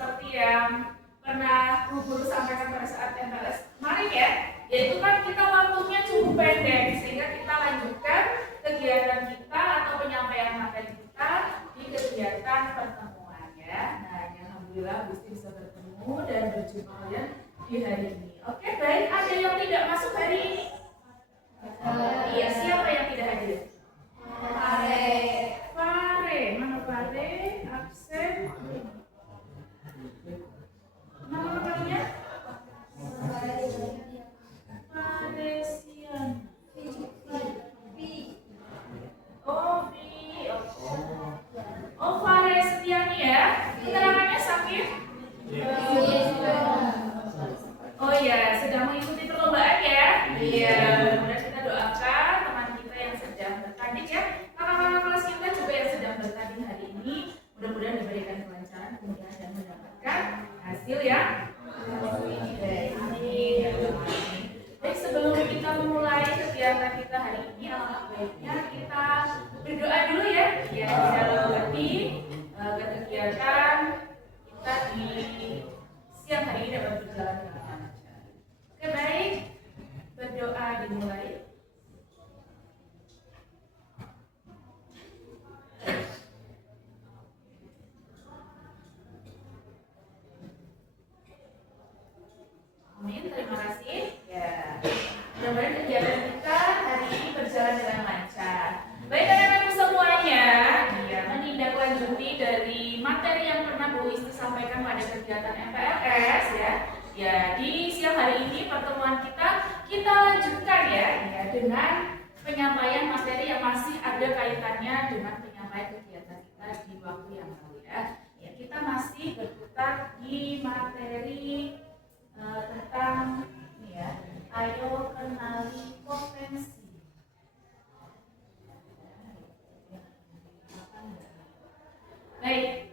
seperti yang pernah guru sampaikan pada saat MPLS kemarin ya, yaitu kan kita waktunya cukup pendek sehingga kita lanjutkan kegiatan kita atau penyampaian materi kita di kegiatan pertemuan ya. Nah, alhamdulillah Gusti bisa bertemu dan berjumpa kalian di hari ini. Oke, baik. Ada yang tidak masuk hari ini? Iya, siapa yang tidak hadir? Fare, mana Fare? Absen. Nama lengkapnya? Faresian. Oh, Fare Setiani ya. Keterangannya sakit? Oh iya, sedang mengikuti perlombaan ya? Iya. Mudah-mudahan kita doakan teman kita yang sedang bertanding ya. Kakak-kakak kelas kita juga yang sedang bertanding hari ini, mudah-mudahan diberikan kelancaran, kemudahan dan mendapatkan hasil ya. Baik, sebelum kita mulai kegiatan kita hari ini, alangkah baiknya kita berdoa dulu ya. Ya, di dalam hati kegiatan kita di siang hari ini dapat berjalan dengan lancar. Oke, baik. Berdoa dimulai. Amin, terima kasih. Ya, mudah-mudahan kegiatan kita hari ini berjalan dengan lancar. Baik anak-anakku semuanya, ya, menindaklanjuti dari materi yang pernah Bu Isti sampaikan pada kegiatan MPLS ya. Ya, di siang hari ini pertemuan kita lanjutkan ya dengan penyampaian materi yang masih ada kaitannya dengan penyampaian kegiatan kita di waktu yang lalu ya. Ya, kita masih berputar di materi tentang ini ya, ayo kenali potensi. Baik,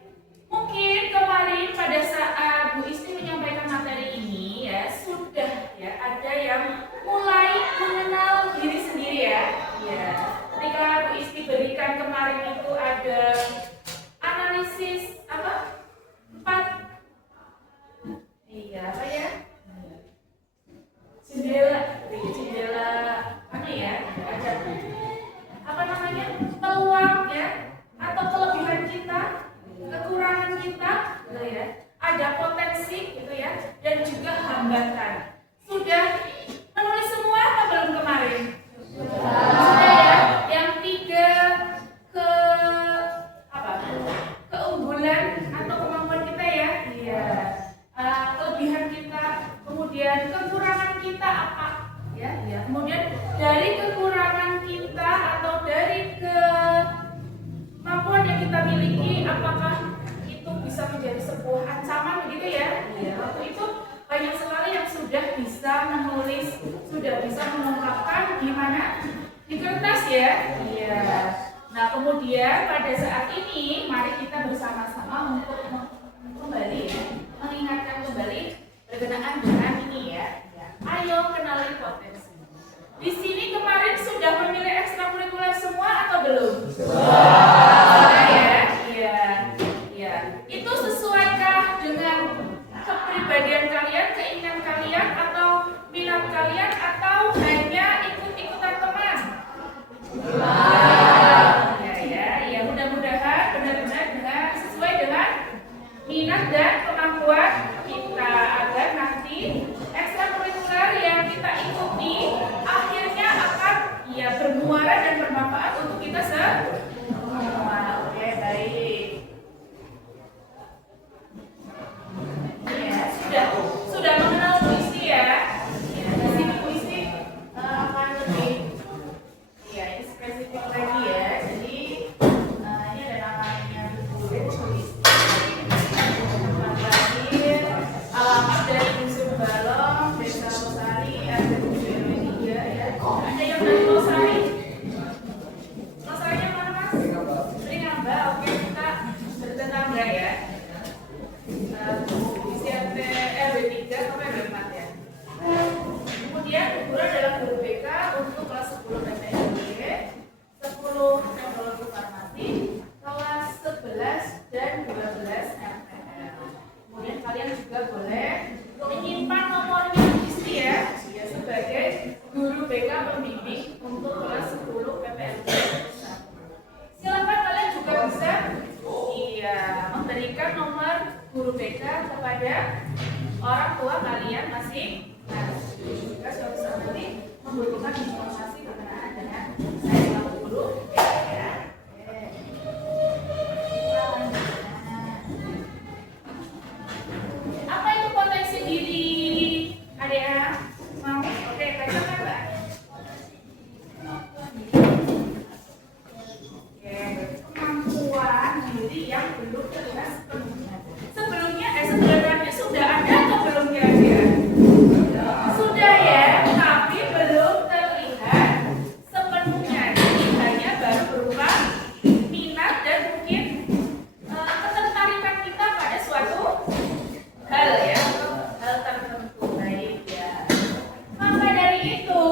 mungkin kemarin pada saat Bu Isti menyampaikan materi ini ya, sudah ya ada yang mulai mengenal diri sendiri ya. Ya, ketika Bu Isti berikan kemarin itu ada analisis apa? 4 iya, apa ya? Jendela mana ya? Ada apa namanya? Peluang ya atau kelebihan kita, kekurangan kita gitu ya. Ada potensi gitu ya dan juga hambatan. Sudah menulis semua atau belum kemarin? Sudah ya. Yang 3 keunggulan atau kemampuan kita ya. Iya. Kelebihan kita, kemudian kekurangan kita apa ya, ya. Kemudian dari kekurangan kita atau dari kemampuan yang kita miliki, apakah itu bisa menjadi sebuah ancaman begitu ya. Ya, waktu itu banyak sekali yang sudah bisa menulis, sudah bisa mengungkapkan di mana, di kertas ya. Iya. Nah, kemudian pada saat ini mari kita bersama-sama untuk kembali mengingatkan kembali berkenaan dengan ini ya. Ayo kenali potensi. Di sini kemarin sudah memilih ekstrakurikuler semua atau belum? Sudah ya. Iya. Iya. Itu sesuaikah dengan kepribadian kalian, keinginan kalian atau minat kalian atau hanya ikut-ikutan teman? Ya, mudah-mudahan benar-benar sesuai dengan minat dan kemampuan kita agar nanti ekstrakurikuler yang kita ikuti akhirnya akan ya bermuara dan bermanfaat untuk kita semua. Oke, baik. Ya, sudah mengenal Bu Isti ya. Ya, di sini Bu Isti akan lebih ya ini spesifik lagi ya. Jadi ini ada namanya Bu Isti. Alamat dari Dusun Balong, Desa Losari, RT 7 RW 3 ya. Ada yang dari Losari? Losarinya mana Mas? Seringamba. Oke, kita bertetangga ya. Isi RT RW 3 sampai RW 4 ya. Kemudian guru adalah guru BK untuk kelas 10 PTNG, 10 teknologi farmasi, kelas 11 dan 12 MPL. guru BK kepada orang tua kalian masing-masing. Jika suatu saat nanti membutuhkan informasi berkenaan dengan saya selaku guru BK ya. Apa itu potensi diri? Ada yang mau? Oke, bacakan Mbak. Kemampuan diri yang belum terlihat sepenuhnya. Sebenarnya sudah ada atau belum kira-kira? Sudah ya, tapi belum terlihat sepenuhnya. Jadi hanya baru berupa minat dan mungkin ketertarikan kita pada suatu hal ya, hal tertentu. Baik ya. Maka dari itu,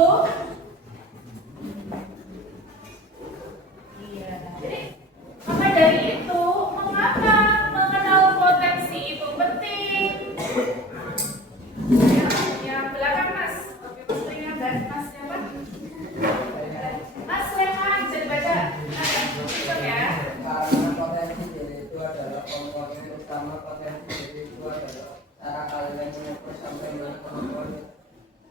maka dari itu, mengapa mengenal potensi itu penting? Yang belakang Mas, oke Mas Ringan dan Mas siapa? Mas Leman, jadi baca. Nah, ya. Karena potensi diri itu adalah komponen utama. Potensi diri itu adalah cara kalian mengukur sampai mana kemampuan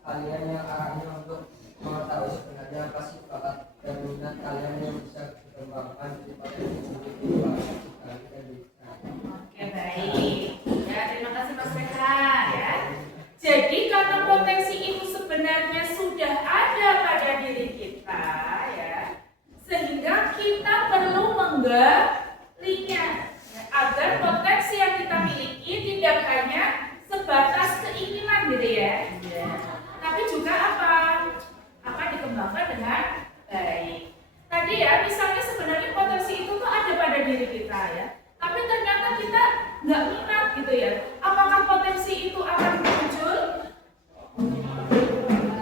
kalian yang arahnya untuk mengetahui sebenarnya apa sih bakat dan minat kalian yang bisa dikembangkan di potensi diri itu. Oke, baik. Ya, terima kasih Mas Rehan ya. Jadi karena potensi itu sebenarnya sudah ada pada diri kita ya, sehingga kita perlu menggalinya ya, agar potensi yang kita miliki tidak hanya sebatas keinginan gitu ya, tapi juga akan dikembangkan dengan baik. Tadi ya, misalnya sebenarnya potensi itu tuh ada pada diri kita ya, tapi ternyata kita nggak minat gitu ya. Apakah potensi itu akan muncul?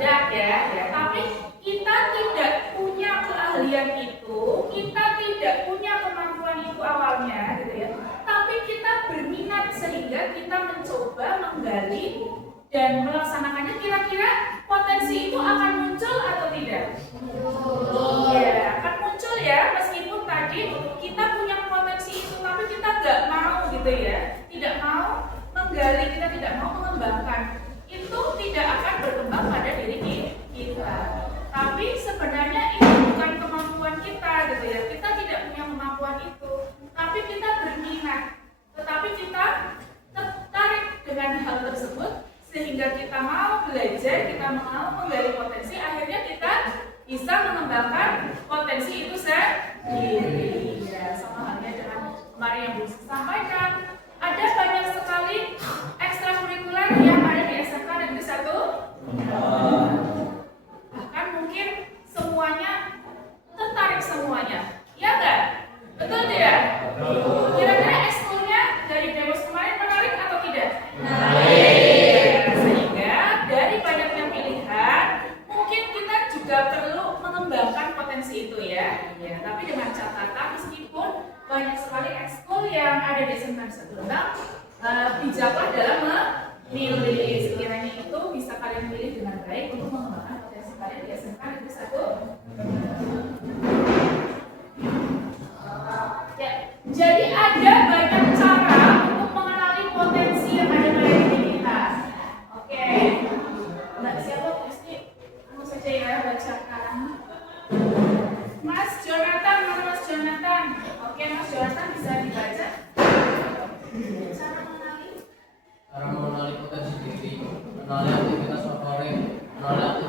Tidak ya. Tapi kita tidak punya keahlian itu, kita tidak punya kemampuan itu awalnya gitu ya. Tapi kita berminat sehingga kita mencoba menggali dan melaksanakannya. Kira-kira potensi itu akan muncul atau tidak? Iya, akan muncul ya, meskipun tadi kita punya potensi itu tapi kita nggak mau gitu ya, tidak mau menggali, kita tidak mau mengembangkan, itu tidak akan berkembang pada diri kita. Tapi sebenarnya itu bukan kemampuan kita gitu ya, kita tidak punya kemampuan itu, tapi kita berminat, tetapi kita tertarik dengan hal tersebut sehingga kita mau belajar, kita mau menggali potensi, akhirnya kita bisa mengembangkan potensi itu sendiri. Ya, sama halnya dengan kemarin yang belum disampaikan, ada banyak sekali ekstrakurikuler yang ada di SMK Negeri 1. Bahkan mungkin semuanya tertarik semuanya, ya enggak? Betul tidak? Kira-kira ekskulnya dari demos kemarin menarik atau tidak? Sehingga dari banyaknya pilihan, mungkin kita juga perlu mengembangkan potensi itu ya. Tapi dengan catatan meskipun banyak sekali ekskul yang ada di SMK 1, bijaklah dalam memilih. Sekiranya itu bisa kalian pilih dengan baik untuk mengembangkan potensi kalian di SMK Negeri 1. Ya, jadi ada banyak cara untuk mengenali potensi yang ada pada diri kita. Oke, Mbak siapa pasti kamu saja ya bacakan. Mas Jonathan, mana Mas Jonathan? Oke, Mas Jonathan bisa dibaca. Cara mengenali potensi diri, mengenali aktivitas favorit, mengenali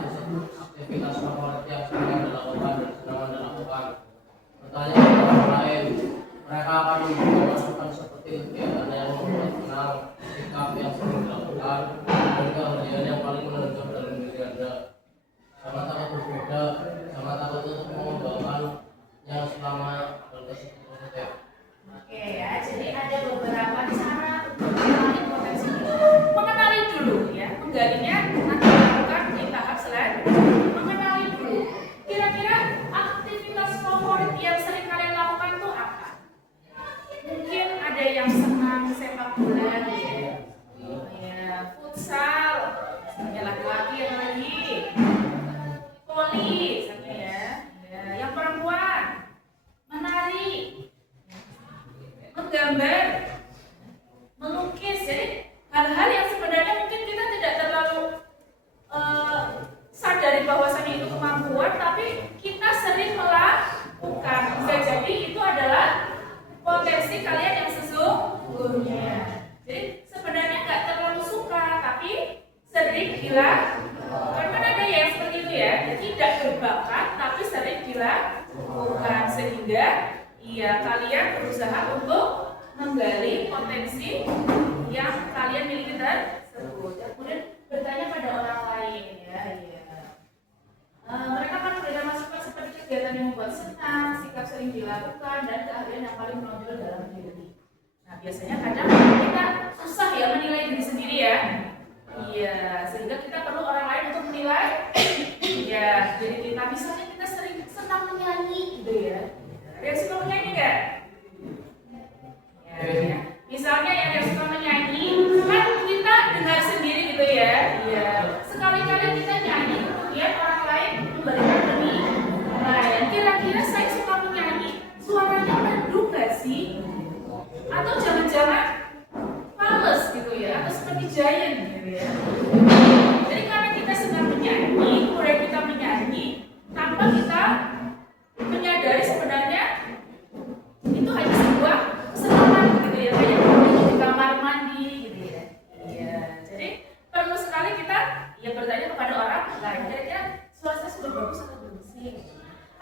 aktivitas favorit yang sedang dilakukan dan sedang Anda lakukan. Bertanya kepada orang lain, mereka akan memberikan masukan seperti kegiatan yang membuat tenang, sikap yang sering dilakukan, dan keahlian yang paling menonjol dalam diri Anda. Jangan takut berbeda, jangan takut untuk mengembangkan yang selama dan positif. Oke ya, jadi ada beberapa cara mengenali potensi itu. Mengenali dulu ya, menggalinya nanti dilakukan di tahap selanjutnya. Mengenali dulu. Kira-kira aktivitas favorit yang sering kalian lakukan itu apa? Mungkin ada yang senang sepak bola ya, futsal, misalnya laki-laki yang lagi voli, misalnya ya, yang perempuan menari, menggambar, melukis. syukurnya. Jadi sebenarnya nggak terlalu suka, tapi sering dilakukan. Kan ada yang seperti itu ya, tidak berbakat tapi sering dilakukan, sehingga iya kalian berusaha untuk menggali potensi yang kalian miliki tersebut. Kemudian bertanya pada orang lain ya. Mereka kan memberikan masukan seperti kegiatan yang membuat senang, sikap sering dilakukan, dan keahlian yang paling menonjol dalam diri. Nah biasanya kadang kita susah ya menilai diri sendiri ya. Iya, sehingga kita perlu orang lain untuk menilai. Iya, jadi kita misalnya kita sering senang menyanyi gitu ya. Ada yang suka menyanyi nggak? Ya. Misalnya yang suka menyanyi, kan kita dengar sendiri gitu ya. Iya. Sekali-kali kita nyanyi, kemudian orang lain memberikan penilaian. Kira-kira saya suka menyanyi, suaranya merdu nggak sih? Atau jangan-jangan fals gitu ya? Atau seperti giant gitu ya? Jadi karena kita sedang menyanyi, kemudian kita menyanyi tanpa kita menyadari sebenarnya itu hanya sebuah kesenangan gitu ya, kayak di kamar mandi gitu ya. Iya, jadi perlu sekali kita ya bertanya kepada orang lain, kira-kira suara saya sudah bagus atau belum sih?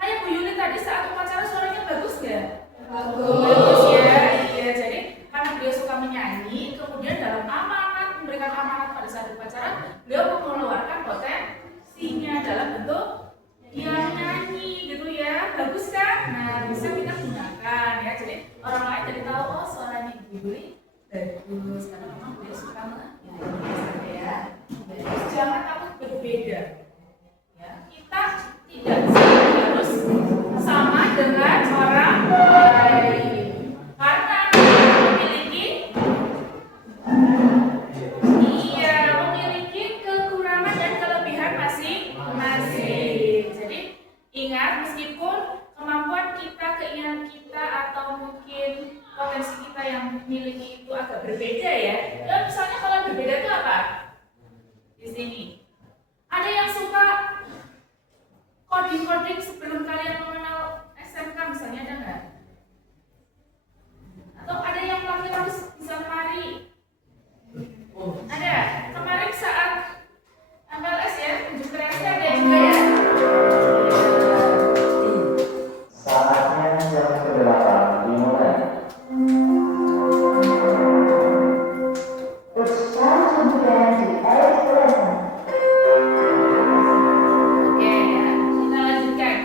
Kayak Bu Yuli tadi saat upacara suaranya bagus nggak? Bagus ya. Iya, jadi karena beliau suka menyanyi, kemudian dalam amanat memberikan amanat pada saat upacara, beliau mengeluarkan potensinya dalam bentuk dia nyanyi gitu ya, bagus kan? Nah bisa kita gunakan ya, jadi orang lain jadi tahu oh suaranya Ibu Yuli bagus karena memang beliau suka menyanyi ya. Jadi jangan takut berbeda ya, kita tidak harus sama dengan orang lain karena memiliki kekurangan dan kelebihan masing-masing. Jadi ingat, meskipun kemampuan kita, keinginan kita, atau mungkin potensi kita yang miliki itu agak berbeda ya. Ya misalnya kalau berbeda itu apa? Di sini ada yang suka coding-coding sebelum kalian mengenal SMK misalnya, ada nggak? Atau ada yang laki-laki bisa menari? Ada. Kemarin saat MLS ya, unjuk kreasi ada juga ya. Saatnya jam ke-8 dimulai. It's time to begin the 8th lesson. Oke, ya. Kita lanjutkan.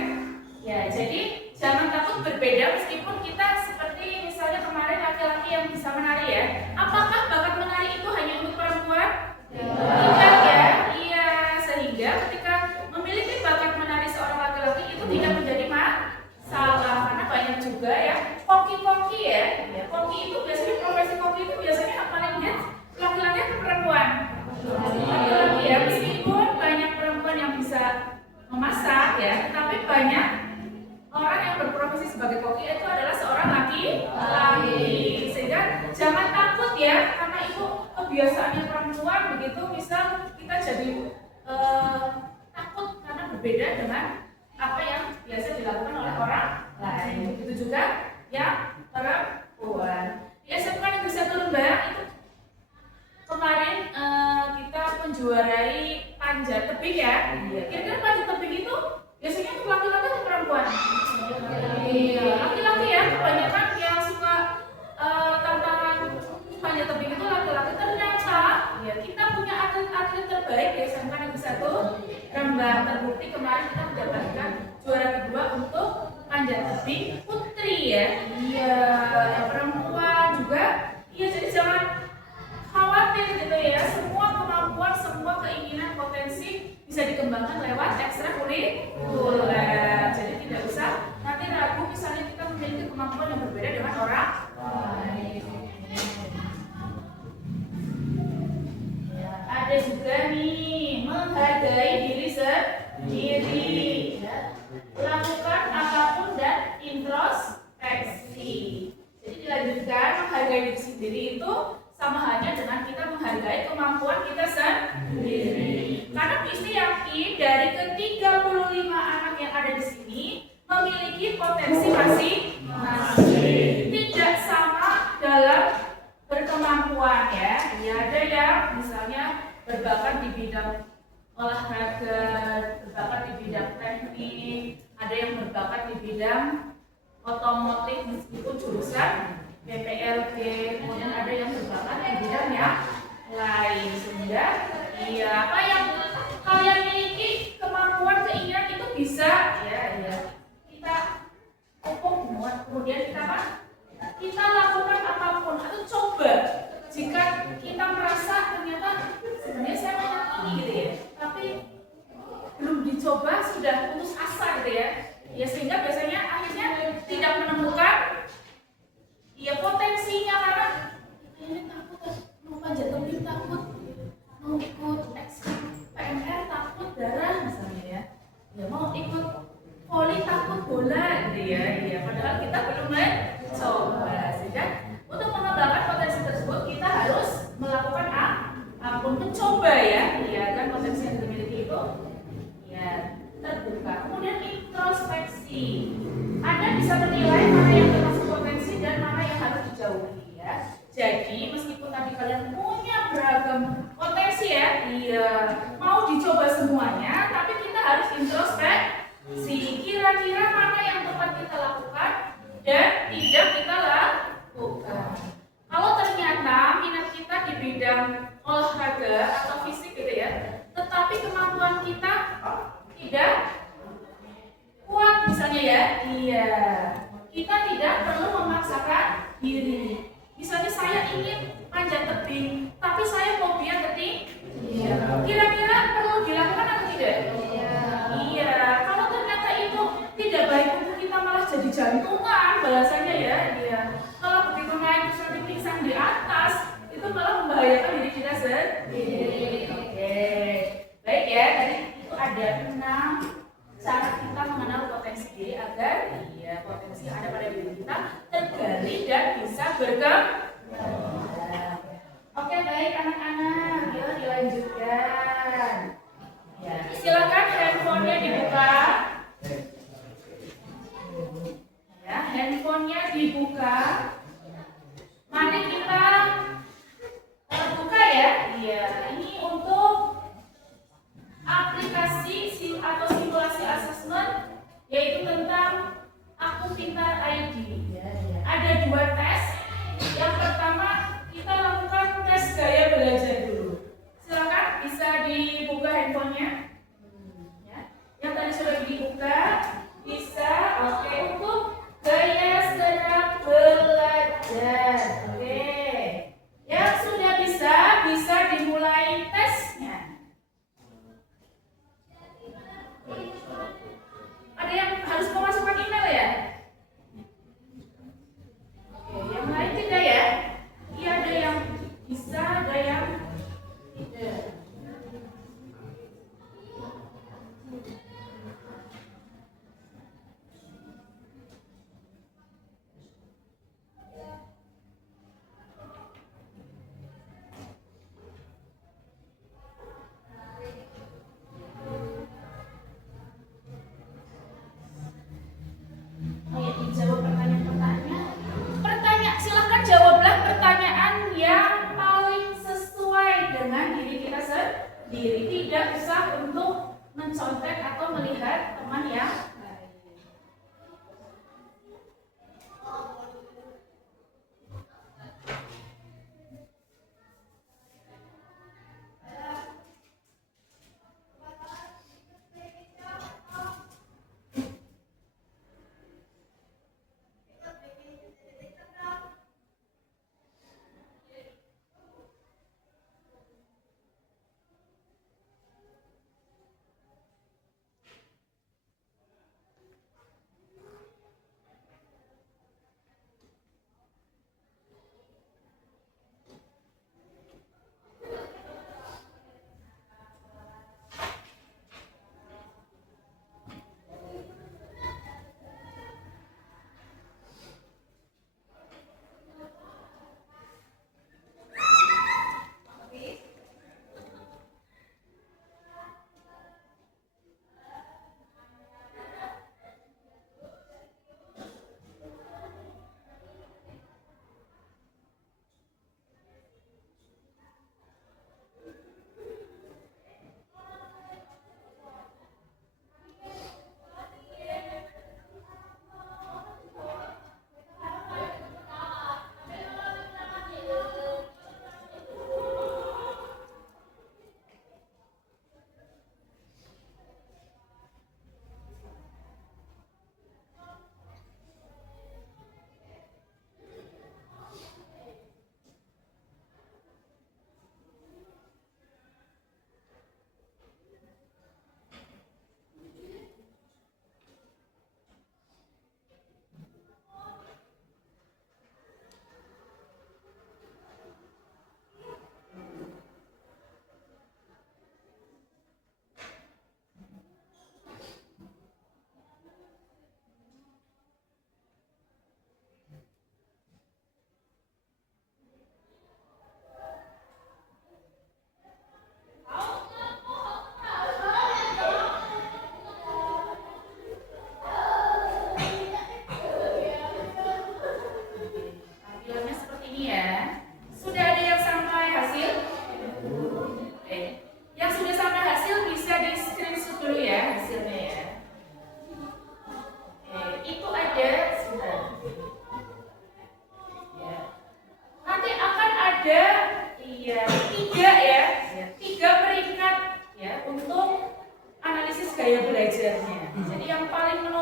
Ya, jadi jangan takut berbeda meskipun kita seperti misalnya kemarin laki-laki yang bisa menari ya. Apakah bakat menari itu hanya untuk perempuan? Tidak ya. Iya, sehingga ketika memiliki bakat menari seorang laki-laki itu tidak menjadi masalah karena banyak juga ya koki-koki ya. Koki itu biasanya profesi koki itu biasanya apa namanya? Laki-laki atau perempuan? Laki-laki ya, meskipun banyak perempuan yang bisa memasak ya, tetapi banyak orang yang berprofesi sebagai koki itu adalah seorang laki-laki. Sehingga jangan takut ya, karena itu kebiasaannya perempuan begitu, misal kita jadi takut karena berbeda dengan apa yang biasa dilakukan oleh orang lain. Begitu juga yang perempuan. Di SMK Negeri 1 Lembang itu kemarin kita menjuarai panjat tebing ya. Kira-kira panjat tebing itu biasanya untuk laki-laki atau perempuan? Iya, laki-laki ya. Kebanyakan yang suka tantangan panjat tebing itu laki-laki. Ternyata ya kita punya atlet-atlet terbaik di SMK Negeri 1 Rembang. Terbukti kemarin kita mendapatkan juara kedua untuk panjat tebing putri ya. Iya, yang perempuan juga. Iya, jadi jangan khawatir gitu ya, semua kemampuan, semua keinginan, potensi bisa dikembangkan lewat ekstrakurikuler. Jadi tidak usah nanti ragu misalnya kita memiliki kemampuan yang berbeda dengan orang lain. Ya, ada juga nih menghargai diri sendiri. Ya. Lakukan apapun dan introspeksi. Jadi dilanjutkan, menghargai diri sendiri itu sama halnya dengan kita menghargai kemampuan kita sendiri. Karena Pisti yakin dari ke-35 anak yang ada di sini memiliki potensi masing-masing. Tidak sama dalam berbakat di bidang olahraga, berbakat di bidang teknik, ada yang berbakat di bidang otomotif meskipun jurusan BPLG, kemudian ada yang berbakat di bidang yang lain. Sehingga apa yang kalian miliki, kemampuan, keinginan itu bisa kita pupuk muat, kemudian kita lakukan apapun atau coba. Jika kita merasa ternyata sebenarnya saya mau ini gitu ya, tapi belum dicoba sudah putus asa gitu ya, sehingga biasanya akhirnya tidak menemukan potensinya, karena ini takut mau panjat tebing, takut mau ikut PMR, takut darah misalnya ya mau ikut voli, takut bola gitu ya, padahal kita belum mencoba. Sehingga untuk mengembangkan potensi tersebut kita harus melakukan apapun, mencoba kan potensi yang dimiliki itu terbuka. Kemudian introspeksi, Anda bisa menilai mana yang termasuk potensi dan mana yang harus dijauhi ya. Jadi meskipun tadi kalian punya beragam potensi mau dicoba semuanya, tapi kita harus introspeksi, kira-kira mana yang tepat kita lakukan dan tidak kita lakukan. Kalau ternyata minat kita di bidang olahraga atau fisik gitu ya, tetapi kemampuan kita tidak kuat misalnya kita tidak perlu memaksakan diri. Misalnya saya ingin panjat tebing, tapi saya fobia ketinggian. Kira-kira perlu dilakukan atau tidak? Kalau ternyata itu tidak baik untuk kita, malah jadi jantungan bahasanya Kalau begitu naik terus nanti pingsan di atas, itu malah membahayakan diri kita sendiri. Oke. Baik tadi itu ada 6 cara kita mengenal potensi diri agar potensi yang ada pada diri kita tergali dan bisa berkembang. Oke, baik anak-anak, dilanjutkan. Silakan handphonenya dibuka. Handphonenya dibuka. Mari kita buka ini untuk aplikasi atau simulasi asesmen, yaitu tentang Aku Pintar ID. Ada 2 tes. Yang pertama kita lakukan tes gaya belajar dulu. Silakan bisa dibuka handphonenya. Yang tadi sudah dibuka bisa. Oke, untuk gaya serap belajar. Oke. Yang sudah bisa dimulai tesnya. Ada yang harus memasukkan email ya? Oke, yang lain tidak ya? Iya, ada yang bisa, ada yang tidak. Dijawab pertanyaan. Silahkan jawablah pertanyaan yang paling sesuai dengan diri kita sendiri. Tidak usah untuk mencontek atau melihat teman yang lain.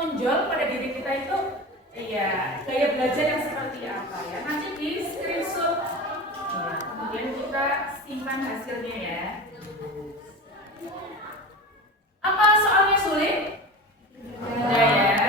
menonjol pada diri kita itu ya gaya belajar yang seperti apa ya. Nanti di screenshot ya, kemudian kita simpan hasilnya ya. Apa soalnya sulit? Udah ya.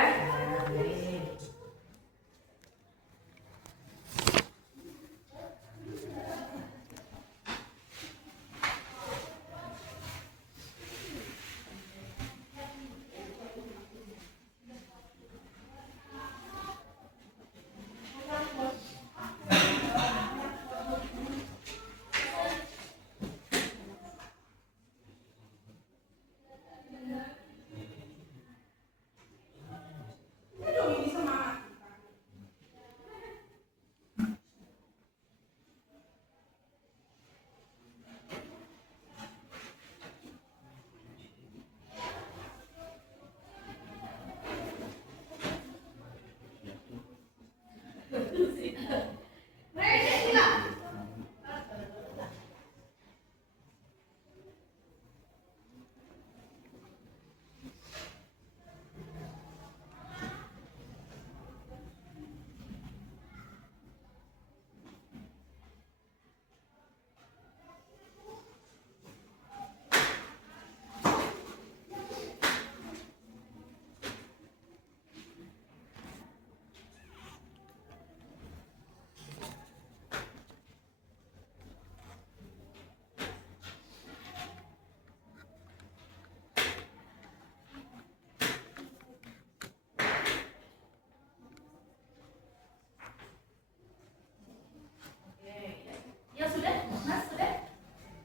Ya sudah, Mas sudah.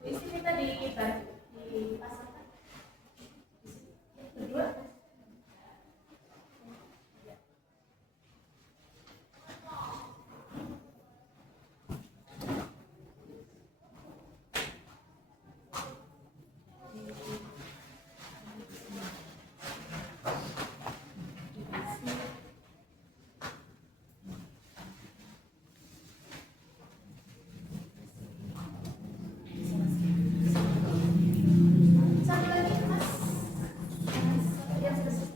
Puisi kita dipasangkan. Yang kedua. Satu lagi, Mas. Yang selesai.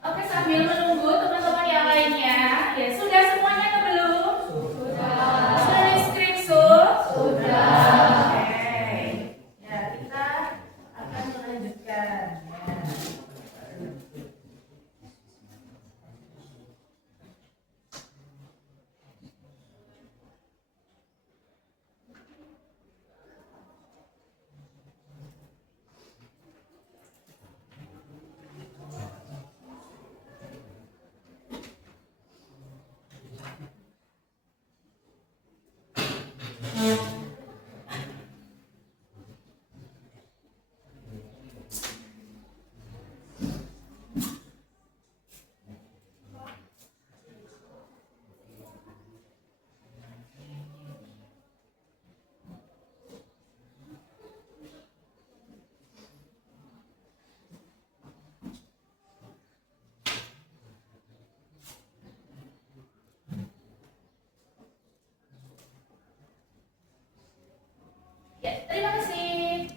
Oke, sambil menunggu teman-teman yang lainnya, ya sudah semuanya atau belum? Sudah di screenshot? Oke. Ya, kita akan melanjutkan. Ya. Ya, terima kasih.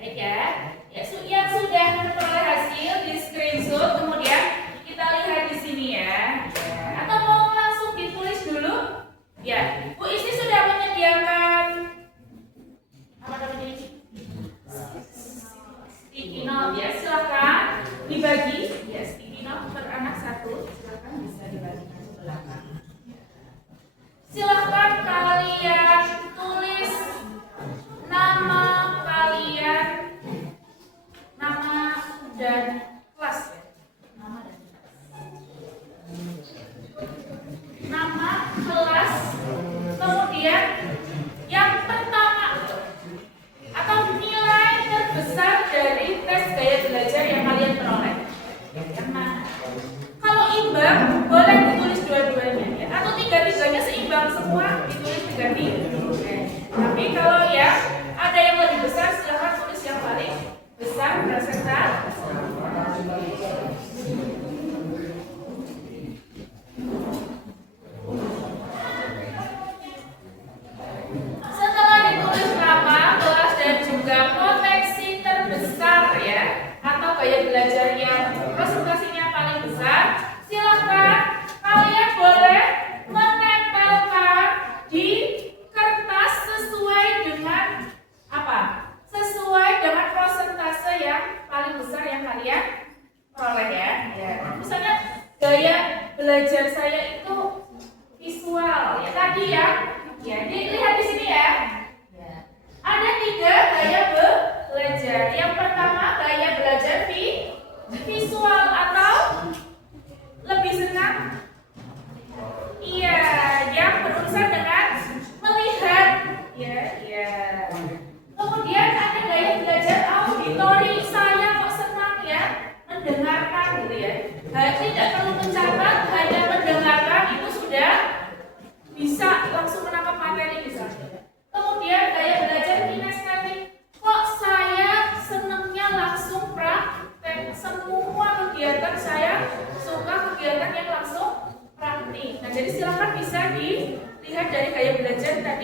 Baik ya. Ya, yang sudah memperoleh hasil di screenshot, kemudian kita lihat di sini ya. Ya. Atau mau langsung ditulis dulu? Ya, Bu Isti sudah menyediakan apa namanya ini? Sticky note ya. Silakan dibagi. Ya, sticky note per anak satu. Silakan bisa dibagikan ke belakang. Silakan kalian tulis nama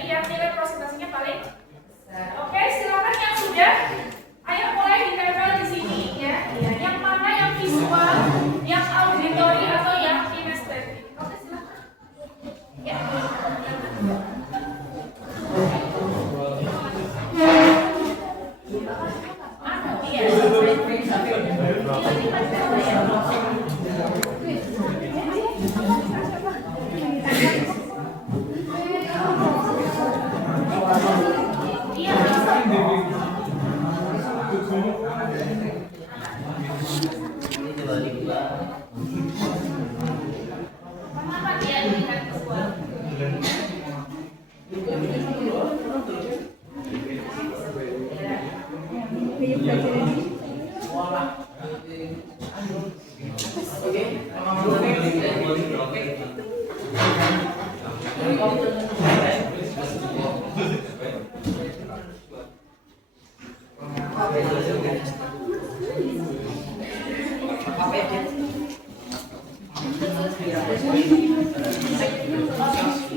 yang nilai presentasinya paling besar. Oke, silakan yang sudah. Ayo mulai ditempel di sini ya. Ya, yang mana yang visual, yang auditori atau yang kinestetik. Oke, silakan. Ya.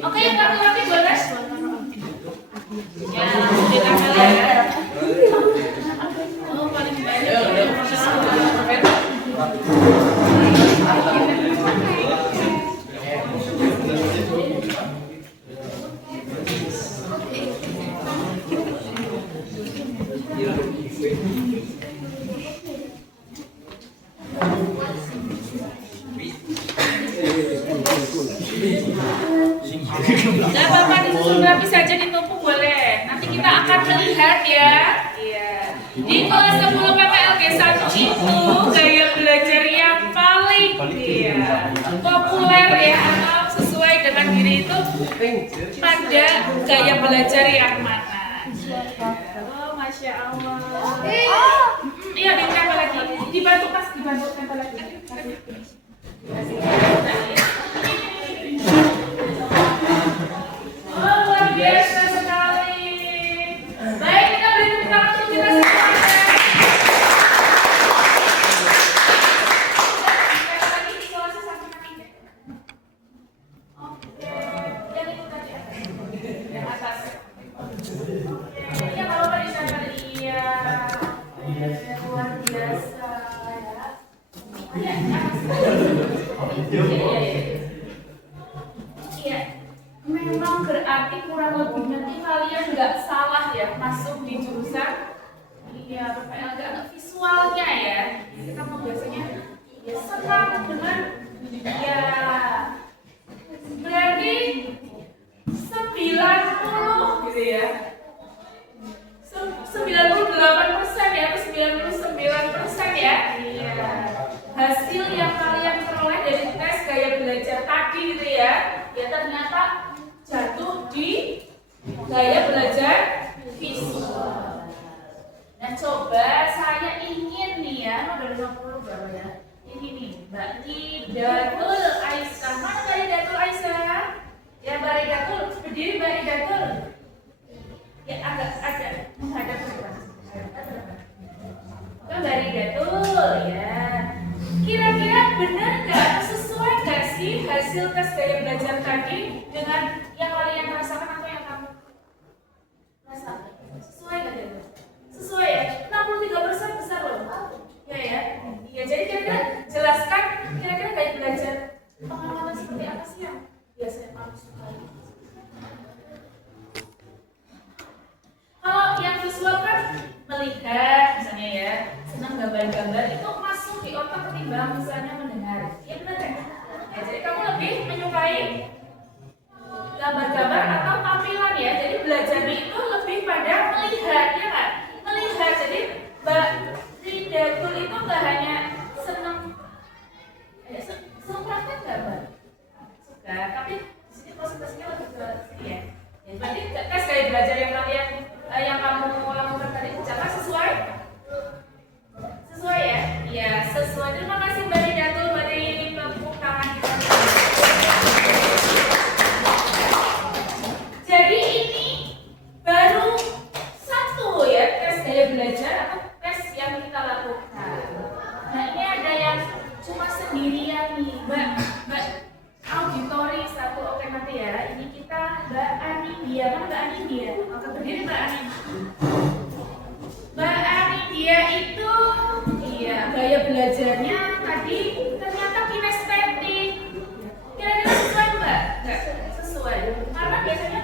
Oke, yang laki-laki boleh. Ya, ditempel ya. Oh, paling banyak. Gak apa-apa, disusun rapi saja ditumpuk boleh. Nanti kita akan melihat ya. Iya. Di kelas 10 PPLG 1 itu gaya belajar yang paling populer ya, atau sesuai dengan diri itu pada gaya belajar yang mana? Oh, Masya Allah. Iya, ditempel lagi. Dibantu pas, dibantu tempel lagi. Oh, luar biasa sekali. Baik, kita beri tepuk tangan untuk kita semuanya. Lagi isolasi sampai kaki. Oke, yang itu tadi yang atas. Iya, kalau tadi saya iya. Luar biasa ya. Iya, iya. Memang berarti kurang lebih nanti kalian nggak salah ya masuk di jurusan PPLG atau visualnya ya. Kita mau biasanya ya senang dengan ya berarti 90 gitu ya. 98% ya atau 99% ya. Iya. Hasil yang kalian peroleh dari tes gaya belajar tadi gitu ya. Ya ternyata jatuh di gaya belajar visual. Dan coba saya ingin nih ya, dari 50 berapa ya? Ini nih, Mbak Ridatul Aisyah. Mana Mbak Ridatul Aisyah? Ya Mbak Ridatul, berdiri Mbak Ridatul. Ya agak menghadap ke depan. Mbak Ridatul ya. Kira-kira benar nggak, sesuai nggak sih hasil tes gaya belajar tadi dengan yang kalian rasakan atau yang kamu rasakan? Sesuai nggak ya? Sesuai ya? 63% besar loh. Ya. Iya, jadi kira-kira jelaskan kira-kira gaya belajar pengalaman seperti apa sih yang biasanya kamu sukai? Kalau yang visual kan melihat misalnya ya, senang gambar-gambar itu masuk di otak ketimbang misalnya mendengar. Ya benar ya? Ya, jadi kamu lebih menyukai gambar-gambar atau tampilan ya. Jadi belajarnya itu lebih pada melihat ya kan? Melihat. Jadi Mbak Ridatul itu nggak hanya senang praktek gambar, suka, tapi di sini konsentrasinya lebih ke sini ya. Ya, berarti tes gaya belajar yang kalian yang kamu lakukan tadi sesuai ya? Iya, sesuai. Terima kasih Mbak Ridatul, beri tepuk tangan kita. Jadi ini baru satu ya tes gaya belajar atau tes yang kita lakukan. Nah ini ada yang cuma sendirian nih, Mbak auditori satu. Oke nanti ya. Ini kita Mbak Ani, dia kan Mbak Ani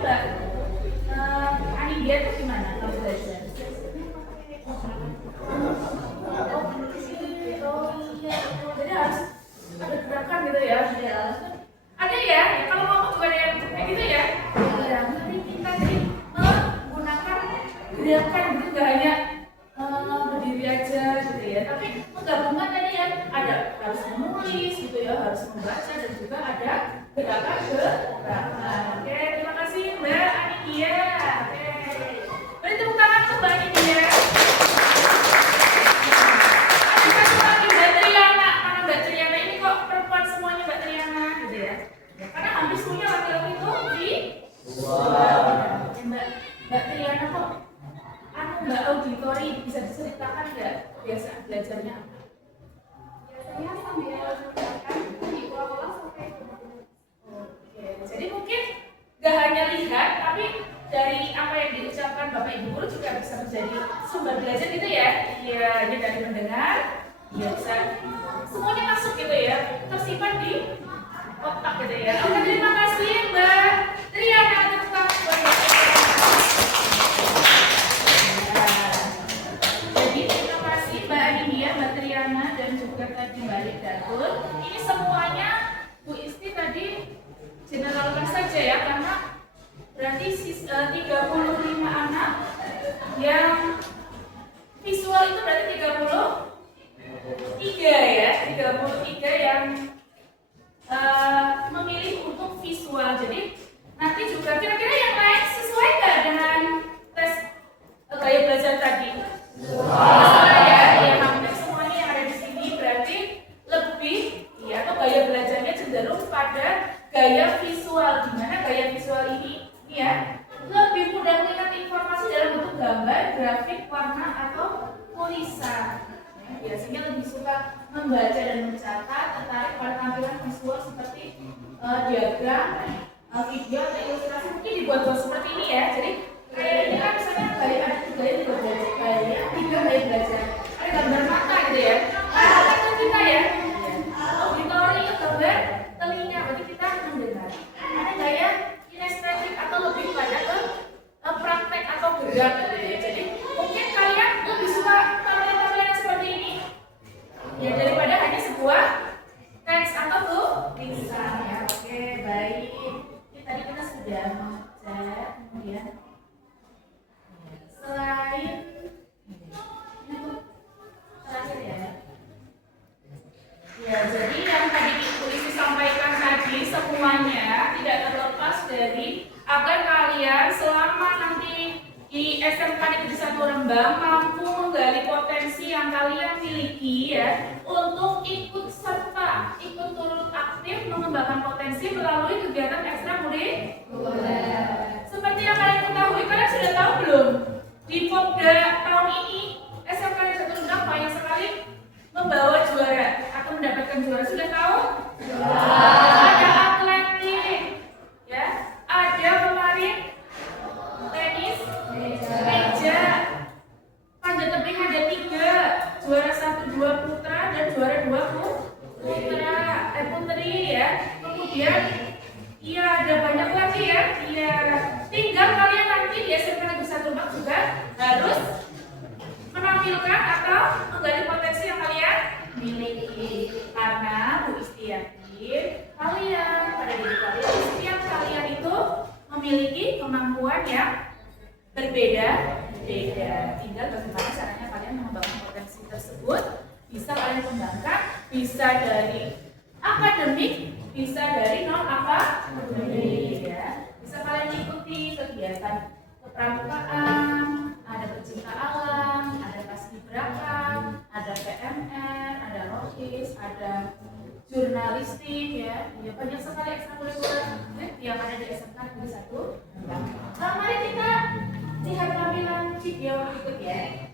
Mbak Anidia tuh gimana kalau belajar? Jadi harus ada gerakan gitu ya. Ada ya, kalau ngomong juga ada yang kayak gitu ya. Ya, mari kita jadi menggunakan gerakan gitu, gak hanya berdiri aja gitu ya, tapi menggabungkan tadi ya, ada harus menulis gitu ya, harus membaca dan juga ada gerakan. Oke, terima kasih Mbak Anidia. Oke, beri tepuk tangan untuk Mbak Anidia. Ada satu lagi Mbak Triana. Mana Mbak Triana ini kok perempuan semuanya Mbak Triana gitu ya? Karena hampir semuanya laki-laki itu di Mbak Triana kok Mbak auditori, bisa diceritakan nggak biasa belajarnya apa? Biasanya sambil mengerjakan diolah-olah sampai Oke, jadi mungkin nggak hanya lihat, tapi dari apa yang diucapkan Bapak Ibu guru juga bisa menjadi sumber belajar gitu ya. Iya, ini dari mendengar, ya bisa semuanya masuk gitu ya, tersimpan di otak gitu ya. Oke, terima kasih Mbak Triana. Tepuk tangan buat Mbak Triana. Jadi terima kasih Mbak Anidia, Mbak Triana, dan juga tadi Mbak Lidatul. Ini semuanya Bu Isti tadi generalkan saja ya, karena berarti 35 anak yang visual itu berarti 33 ya, 33 yang memilih untuk visual. Jadi nanti juga kira-kira yang lain sesuai nggak dengan tes gaya belajar tadi? Ya, hampir semuanya yang ada di sini berarti lebih ya, atau gaya belajarnya cenderung pada gaya visual. Dimana gaya visual ini ya lebih mudah mengingat informasi dalam bentuk gambar, grafik, warna atau tulisan. Ya, biasanya lebih suka membaca dan mencatat, tertarik pada tampilan visual seperti diagram, video atau ilustrasi. Mungkin dibuat-buat seperti ini ya. Jadi kayak ini kan misalnya gaya ada tiga gaya belajar, ada gambar mata gitu ya. Nah, itu kita ya, auditori gambar telinga, berarti kita mendengar. Ada gaya kinestetik atau lebih pada ke praktek atau gerak gitu ya. Jadi mungkin kalian lebih suka tampilan-tampilan seperti ini ya, daripada hanya sebuah teks atau tulisan ya. Oke, baik. Ini tadi kita sudah mengecek, kemudian selain itu terakhir ya. Ya, jadi yang tadi Ibu Isi sampaikan tadi semuanya tidak terlepas dari agar kalian selama nanti di SMK Negeri 1 Rembang mampu menggali potensi yang kalian miliki ya, untuk ikut serta, ikut turut aktif mengembangkan potensi melalui kegiatan ekstrakurikuler. Seperti yang kalian ketahui, kalian sudah tahu belum? Di Popda tahun ini SMK Negeri 1 Rembang banyak sekali membawa juara atau mendapatkan juara. Sudah tahu? Ada atletik, ya, ada kemarin tenis meja, panjat tebing ada 3, juara 1 2 putra dan juara 2 putri ya. Kemudian iya, ada banyak lagi ya. Iya, tinggal kalian nanti di SMK Negeri 1 Rembang juga harus menampilkan atau menggali potensi yang kalian miliki. Karena Bu Isti yakin kalian, pada diri kalian, setiap kalian itu memiliki kemampuan yang berbeda. Tinggal bagaimana caranya kalian mengembangkan potensi tersebut. Bisa kalian kembangkan, bisa dari akademik, bisa dari non akademik ya. Bisa kalian ikuti kegiatan kepramukaan, ada pecinta alam, ada paskibraka, ada PMR, ada rohis, ada jurnalistik ya. Ya, banyak sekali ekstrakurikuler yang ada di SMK Negeri 1. Nah, mari kita lihat tampilan video berikut ya.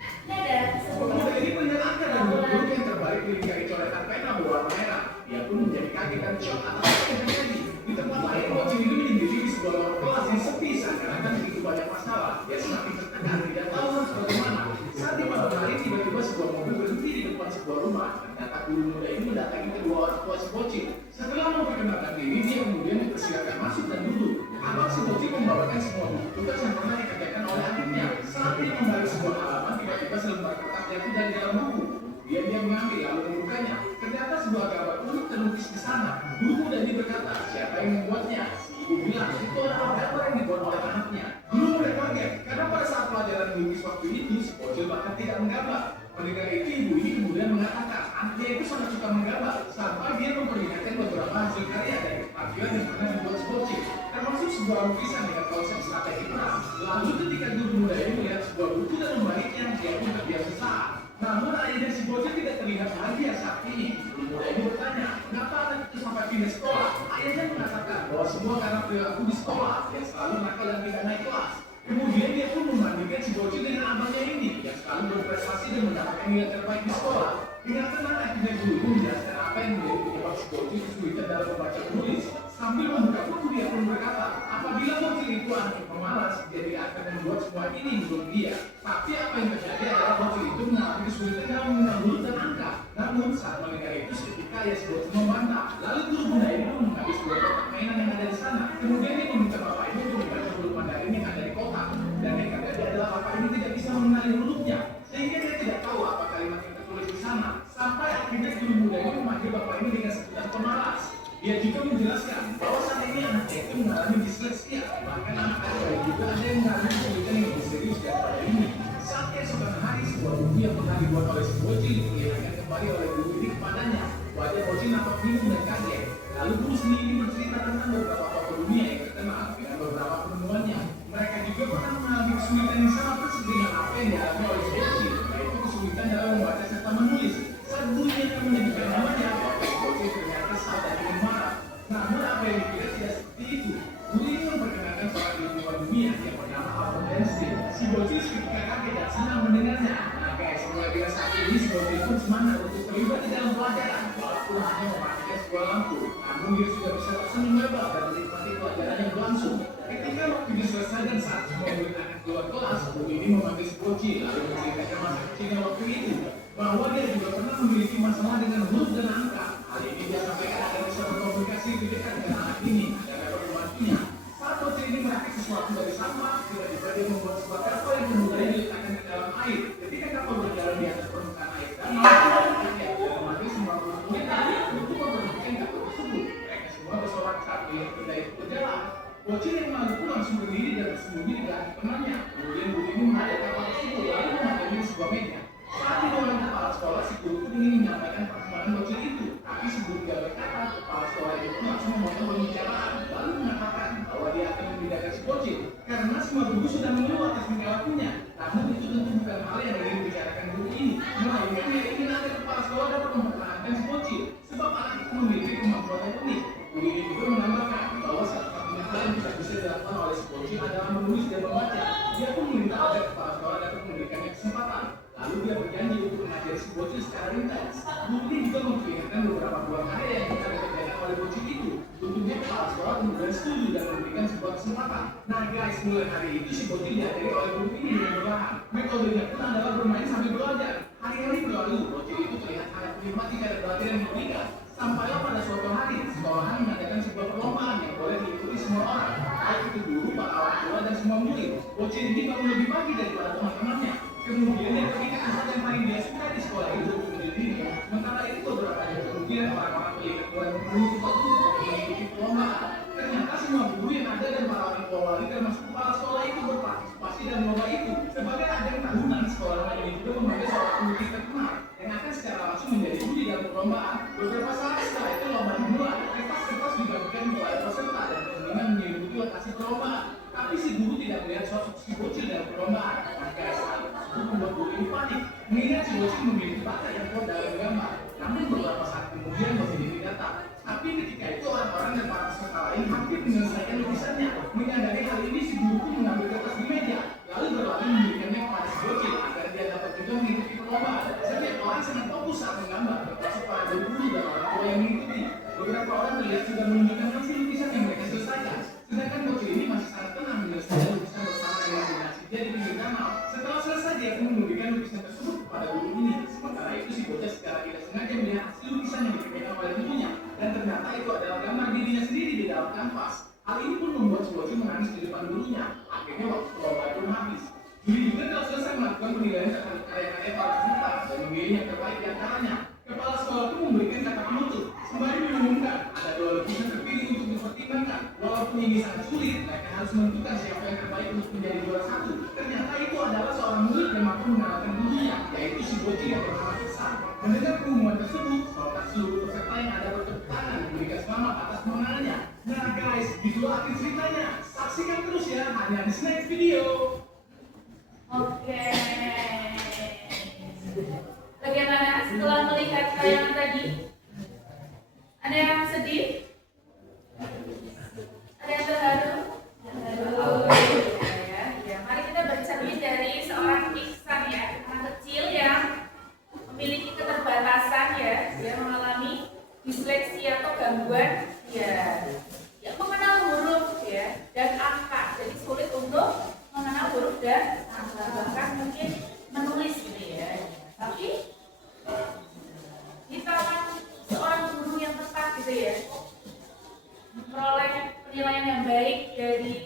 Ini ada Pengusaha ini menyerahkan dan buruk yang terbalik di liga coretan pena berwarna merah. Dia pun menjadi kaget dan shock atas apa yang terjadi. Di tempat lain, bocil ini menyendiri di sebuah ruang kelas yang sepi seakan-akan begitu banyak masalah. Dia semakin tertekan, tidak tahu harus bagaimana. Saat di malam hari, tiba-tiba sebuah mobil berhenti di depan sebuah rumah. Ternyata guru muda ini mendatangi kedua orang tua si bocil. Setelah memperkenalkan diri, dia kemudian dipersilakan masuk dan duduk. Abang si bocil membawakan semua buku tugas yang pernah dikerjakan oleh adiknya. Saat dia membalik sebuah halaman, tiba-tiba selembar kertas jatuh dari dalam buku. Dia mengambil lalu membukanya. Ternyata sebuah gambar unik terlukis di sana. Guru muda ini berkata, siapa yang membuatnya? Si ibu bilang, itu adalah gambar yang dibuat oleh anaknya. Guru muda kaget, karena pada saat pelajaran melukis waktu itu, si bocil bahkan tidak menggambar. Mendengar itu, ibu ini kemudian mengatakan, anaknya itu sangat suka menggambar, sampai dia memperlihatkan beberapa hasil karya dari tampilan yang pernah dibuat si bocil, termasuk sebuah lukisan dengan konsep strategi perang. Lalu ketika guru muda ini melihat sebuah buku dan membaliknya, dia pun terbiasa saat. Namun ayahnya si bocil tidak terlihat bahagia saat ini. Guru muda ini bertanya, kenapa anak itu sampai pindah sekolah? Ayahnya mengatakan bahwa semua karena perilaku di sekolah, yang selalu nakal dan tidak naik kelas. Kemudian dia pun membandingkan si bocil dengan abangnya ini, yang selalu berprestasi dan mendapatkan nilai terbaik di sekolah. Dengan tenang akhirnya guru itu menjelaskan apa yang menjadi penyebab si bocil kesulitan dalam membaca menulis. Sambil membuka buku, dia pun berkata, apabila bocil itu anak yang pemalas, dia tidak akan membuat semua ini menurut dia. Tapi apa yang terjadi adalah bocil itu mengalami kesulitan dalam mengenal huruf dan angka. Namun saat mendengar itu seketika ya si bocil membantah. Lalu guru muda ini pun mengambil sebuah kotak mainan yang ada di sana. Kemudian dia meminta bapak ini untuk membaca huruf Mandarin yang ada di kotak. Dan yang terjadi adalah bapak ini tidak bisa mengenali hurufnya, sehingga dia tidak tahu apa kalimat yang tertulis di sana. Sampai akhirnya guru muda ini memanggil bapak ini dengan sebutan pemalas. Dia juga menjelaskan bahwa saat ini anaknya itu mengalami disleksia, bahkan anak-anak lain juga ada yang mengalami kesulitan yang lebih serius daripada ini. Saat keesokan hari, sebuah buku yang pernah dibuat oleh si bocil diperlihatkan kembali oleh guru ini kepadanya. Wajah bocil nampak bingung dan kaget. Lalu guru seni ini bercerita tentang beberapa tokoh dunia yang terkenal dengan beberapa penemuannya. Mereka juga pernah mengalami kesulitan yang sama persis dengan apa yang dialami oleh si bocil, yaitu kesulitan dalam membaca serta menulis. Saat gurunya akan menyebutkan namanya, si bocil ternyata saat dan ingin marah. Namun apa yang dikira tidak seperti itu. Guru ini memperkenalkan seorang ilmuwan dunia yang bernama Albert Einstein. Si bocil seketika kaget dan senang mendengarnya. Nah guys, mulai dari saat ini si bocil pun semangat untuk terlibat di dalam pelajaran, walaupun hanya mematikan sebuah lampu. Namun dia sudah bisa tersenyum lebar dan menikmati pelajaran yang berlangsung. Ketika waktu selesai dan saat semua murid akan keluar kelas, guru ini memanggil si bocil lalu menceritakan masa kecilnya waktu itu, bahwa dia juga pernah memiliki masalah dengan huruf dan angka. Hal ini dia sampaikan agar bisa berkomunikasi lebih dekat dengan anak ini dan dapat membantunya. Saat bocil ini merakit sesuatu dari sampah, tiba-tiba dia membuat sebuah kapal yang kemudian diletakkan ke dalam air. Ketika kapal berjalan di atas permukaan air danau, dia otomatis semua murid tadi untuk memperhatikan kapal tersebut. Mereka semua bersorak saat melihat benda itu berjalan. Bocil yang malu pun langsung berdiri dan bersembunyi di belakang temannya. Kemudian guru ini menghadap kapal tersebut lalu memanggilnya sebuah meja. Saat di ruangan kepala sekolah, si guru pun ingin menyampaikan perkembangan bocil itu. Tapi sebelum dia berkata, kepala sekolah itu pun langsung memotong pembicaraan, lalu mengatakan bahwa dia akan memindahkan si bocil karena semua guru sudah mengeluh atas tingkah lakunya. Namun itu tentu bukan hal yang ingin dibicarakan guru ini. Melainkan dia ingin agar kepala sekolah dapat mempertahankan si bocil, sebab anak itu memiliki kemampuan yang unik. Guru ini juga menambahkan bahwa satu-satunya hal yang tidak bisa dilakukan oleh si bocil adalah menulis dan membaca. Dia pun meminta agar kepala sekolah dapat memberikannya kesempatan. Lalu dia berjanji untuk mengajari si bocil secara intens. Guru ini juga memperlihatkan beberapa buah karya yang bisa dikerjakan oleh bocil itu. Tentunya kepala sekolah kemudian setuju dan memberikan sebuah kesempatan. Nah guys, mulai hari itu si bocil diajari oleh guru ini dengan perlahan. Metodenya pun adalah bermain sambil belajar. Hari-hari berlalu, bocil itu terlihat sangat menikmati cara belajar yang berbeda. Sampailah pada suatu hari, sekolahan mengadakan sebuah perlombaan yang boleh diikuti semua orang, baik itu guru, para orang tua, dan semua murid. Bocil ini baru lebih pagi daripada teman-temannya. Kemudian dia pergi ke tempat yang paling dia suka di sekolah itu untuk dirinya. Sementara itu beberapa hari kemudian orang-orang pelihat mulai menunggu tempat untuk mengikuti perlombaan. Ternyata semua guru yang ada dan para orang tua wali termasuk kepala sekolah itu berpartisipasi dalam lomba itu. Sebagai ajang tahunan, sekolah ini juga memanggil seorang pelukis terkenal yang akan secara langsung menjadi juri dalam perlombaan. Beberapa saat setelah itu lomba dimulai, kertas-kertas dibagikan kepada peserta dan pertandingan mengikuti lokasi perlombaan. Tapi si guru tidak melihat sosok si bocil dalam perlombaan. Maka saat itu membuat guru ini panik, mengingat si bocil memiliki bakat yang kuat dalam gambar. Namun beberapa saat kemudian bocil ini datang. Tapi ketika itu orang-orang dan para peserta lain hampir menyelesaikan lukisannya. Menyadari hal ini, si guru pun mengambil kertas di meja, lalu berlari memberikannya kepada si bocil agar dia dapat juga mengikuti perlombaan. Setiap orang sangat fokus saat menggambar, termasuk para guru dan orang tua yang mengikuti. Beberapa orang terlihat sudah menunjukkan hasil lukisan yang mereka selesaikan. Sedangkan bocil ini masih sangat tenang menyelesaikan lukisan bersama imajinasi dia di pinggir danau. Setelah selesai, dia pun memberikan lukisan tersebut kepada guru ini. Sementara itu si bocil secara tidak sengaja melihat hasil lukisan yang dikerjakan oleh gurunya, dan ternyata itu adalah gambar dirinya sendiri di dalam kanvas. Hal ini pun membuat si bocil menangis di depan gurunya. Akhirnya waktu lomba pun habis. Juri juga telah selesai melakukan penilaian terhadap karya-karya para peserta dan memilih yang terbaik di antaranya. Kepala sekolah pun memberikan kata penutup sembari mengumumkan ada 2 lukisan terpilih untuk dipertimbangkan. Walaupun ini sangat sulit, mereka harus menentukan siapa yang terbaik untuk menjadi juara 1. Ternyata itu adalah seorang murid yang mampu mengalahkan gurunya, yaitu si bocil yang bernama Ihsan. Mendengar pengumuman tersebut, sontak seluruh peserta yang ada bertepuk tangan memberikan semangat atas kemenangannya. Nah guys, itulah akhir ceritanya. Saksikan terus ya, hanya di next video. Oke. Bagaimana setelah melihat tayangan tadi? Ada yang sedih? Ada yang terharu? Ya. Mari kita bercermin dari seorang Ihsan ya, anak kecil yang memiliki keterbatasan ya, dia mengalami disleksi atau gangguan ya, yang mengenal huruf ya dan angka, jadi sulit untuk mengenal huruf dan angka, bahkan mungkin menulis gitu ya. Tapi di tangan seorang guru yang tepat gitu ya, memperoleh penilaian yang baik dari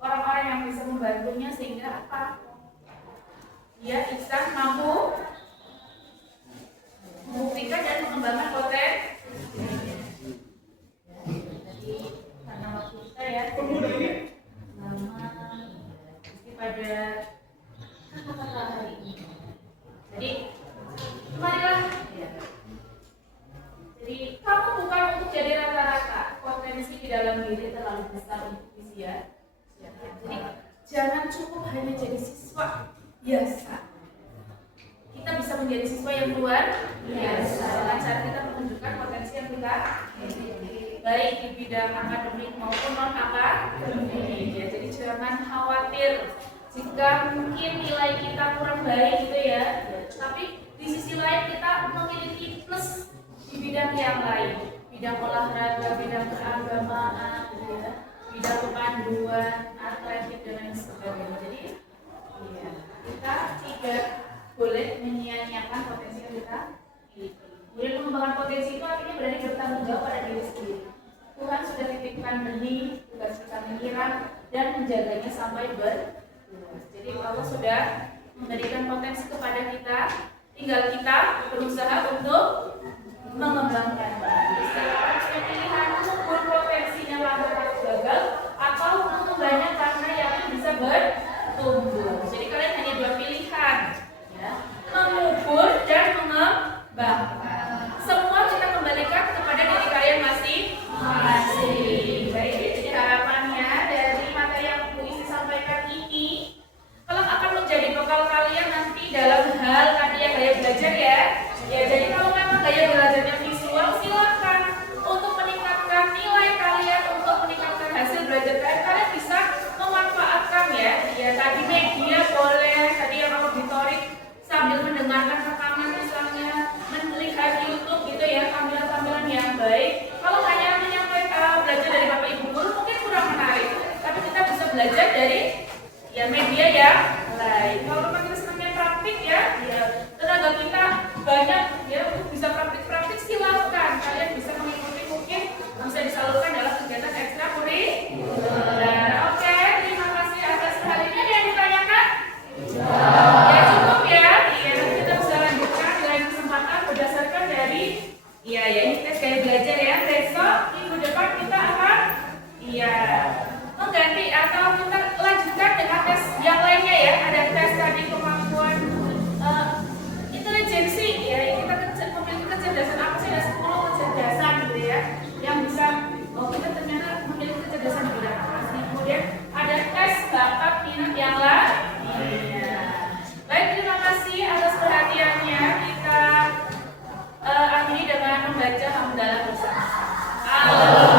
orang-orang yang bisa membantunya sehingga apa? Dia Ihsan mampu membuktikan dan mengembangkan potensi. Jadi karena waktu kita ya lama pada kata-kata hari ini. Jadi marilah ya. Jadi kamu bukan untuk jadi rata-rata, potensi di dalam diri terlalu besar untuk disia. Jadi jangan cukup hanya jadi siswa biasa. Kita bisa menjadi siswa yang luar biasa dengan cara kita menunjukkan potensi yang kita baik di bidang akademik maupun non akademik ya. Jadi jangan khawatir jika mungkin nilai kita kurang baik gitu ya, tapi di sisi lain kita memiliki plus di bidang yang lain, bidang olahraga, bidang keagamaan gitu ya, bidang kepanduan, atletik dan lain sebagainya. Jadi ya, kita tidak boleh menyia-nyiakan potensi yang kita miliki. Kemudian mengembangkan potensi itu artinya berani bertanggung jawab pada diri sendiri. Tuhan sudah titipkan benih, tugas kita menyiram dan menjaganya sampai berbuah. Jadi Allah sudah memberikan potensi kepada kita, tinggal kita berusaha untuk mengembangkannya. Setiap orang punya pilihan mengukur potensinya lantaran gagal atau mengembangkannya karena yakin bisa bertumbuh. Jadi kalian hanya 2 pilihan. Mengubur dan mengembangkan. Semua kita kembalikan kepada diri kalian masing-masing. Baik, jadi harapannya dari materi yang Bu Isi sampaikan ini, kalau akan menjadi bekal kalian nanti dalam hal tadi yang gaya belajar ya. Ya, jadi kalau memang gaya belajarnya visual, silakan untuk meningkatkan nilai kalian, untuk meningkatkan hasil belajar kalian bisa memanfaatkan ya. Ya, tadi media boleh, tadi yang auditorik sambil mendengarkan rekaman misalnya, melihat YouTube gitu ya, tampilan-tampilan yang baik. Kalau hanya menyampaikan belajar dari Bapak Ibu guru mungkin kurang menarik, tapi kita bisa belajar dari ya media yang lain. Kalau memang kita senangnya praktik ya, tenaga kita banyak ya untuk bisa praktik-praktik, silakan kalian bisa mengikuti, mungkin bisa disalurkan dalam kegiatan ekstrakurikuler. Oke, terima kasih atas perhatiannya. Ada yang ditanyakan? Ya cukup ya. Iya, nanti kita bisa lanjutkan dengan kesempatan berdasarkan dari ini tes gaya belajar ya. Besok minggu depan kita akan mengganti atau kita lanjutkan dengan tes yang lainnya ya. Ada tes tadi kemampuan intelijensi ya. Kita memiliki kecerdasan apa sih? Ada 10 kecerdasan gitu ya, yang bisa kita ternyata memiliki kecerdasan di bidang apa sih. Kemudian ada tes bakat minat yang lain. Baik, terima kasih atas perhatiannya. Kita akhiri dengan membaca hamdalah bersama.